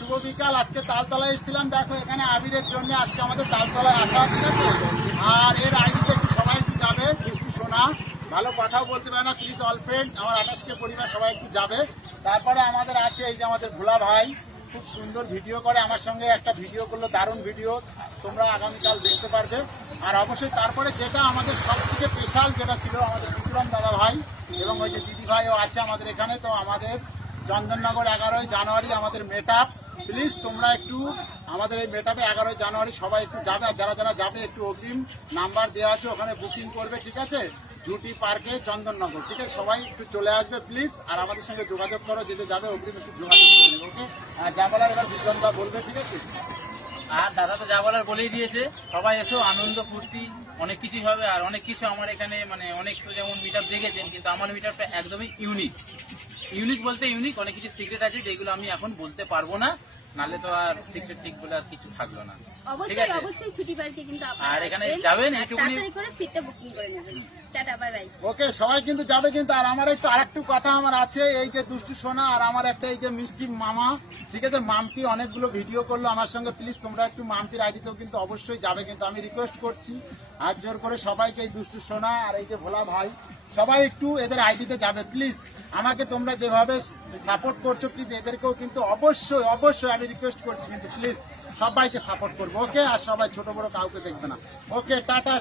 শুভ বিকাল। আজকে তালতলায় এসেছিলাম, দেখো এখানে আবিরের জন্য আজকে আমাদের তালতলায় আসা, ঠিক আছে। আর এর আইডিতে একটু সবাই একটু যাবে, একটু শোনা, ভালো কথাও বলতে পারে না, প্লিজ অল ফ্রেন্ড আমার 28কে পরিবার সবাই একটু যাবে। তারপরে আমাদের আছে এই যে আমাদের ভোলা ভাই, খুব সুন্দর ভিডিও করে, আমার সঙ্গে একটা ভিডিও করলো, দারুণ ভিডিও, তোমরা আগামীকাল দেখতে পারবে। আর অবশ্যই তারপরে যেটা আমাদের সবথেকে স্পেশাল যেটা ছিল আমাদের বিক্রম দাদা ভাই এবং ওই যে দিদি ভাইও আছে আমাদের এখানে। তো আমাদের চন্দননগর 11ই জানুয়ারি আমাদের মেট আপ, প্লিজ তোমরা একটু আমাদের এই মেট আপে 11ই জানুয়ারি সবাই একটু যাবে। আর যারা যারা যাবে একটু অগ্রিম নাম্বার দেওয়া আছে, ওখানে বুকিং করবে, ঠিক আছে। জুটি পার্কে চন্দননগর, ঠিক আছে। সবাই একটু চলে আসবে প্লিজ, আর আমাদের সঙ্গে যোগাযোগ করো, যে যাবে অগ্রিম একটু যোগাযোগ করে নেবে, ওকে। আর যা বলার এবার বিক্রমদা বলবে, ঠিক আছে। আর দাদা তো যা বলার বলেই দিয়েছে, সবাই এসেও আনন্দ ফুর্তি অনেক কিছুই হবে। আর অনেক কিছু আমার এখানে মানে অনেক তো যেমন মিট আপ দেখেছেন, কিন্তু আমার মিট আপটা একদমই ইউনিক। ইউনিক বলতে ইউনিক, অনেক কিছু সিক্রেট আছে যেগুলো আমি এখন বলতে পারবো না, নালে তো আর সিক্রেট টিক বলে আর কিছু থাকলো না, ঠিক অবশ্যই আছে। অবশ্যই ছুটি পার্কে কিন্তু আপনারা আর এখানে আসবেন। যাবেন আর এইটুকুনি। তাড়াতাড়ি করে সিটটা বুকিং করে নেবেন। Tata, bye bye. ওকে, সবাই কিন্তু যাবে কিন্তু। আর আমার একটু আরেকটু কথা আমার আছে, এই যে দুষ্টু সোনা আর আমার একটা এই যে মিষ্টি মামা, ঠিক আছে। মাম্পি অনেকগুলো ভিডিও করলো আমার সঙ্গে, প্লিজ তোমরা একটু মাম্পির আইডিতেও কিন্তু অবশ্যই যাবে কিন্তু, আমি রিকোয়েস্ট করছি হাত জোর করে সবাইকে। এই দুষ্টু সোনা আর এই যে ভোলা ভাই, সবাই একটু এদের আইডিতে যাবে প্লিজ। আমাকে তোমরা যেভাবে সাপোর্ট করছো, প্লিজ এদেরকেও কিন্তু অবশ্যই অবশ্যই আমি রিকোয়েস্ট করছি কিন্তু, প্লিজ সবাইকে সাপোর্ট করবো, ওকে। আর সবাই ছোট বড় কাউকে দেখবে না, ওকে। টাটা।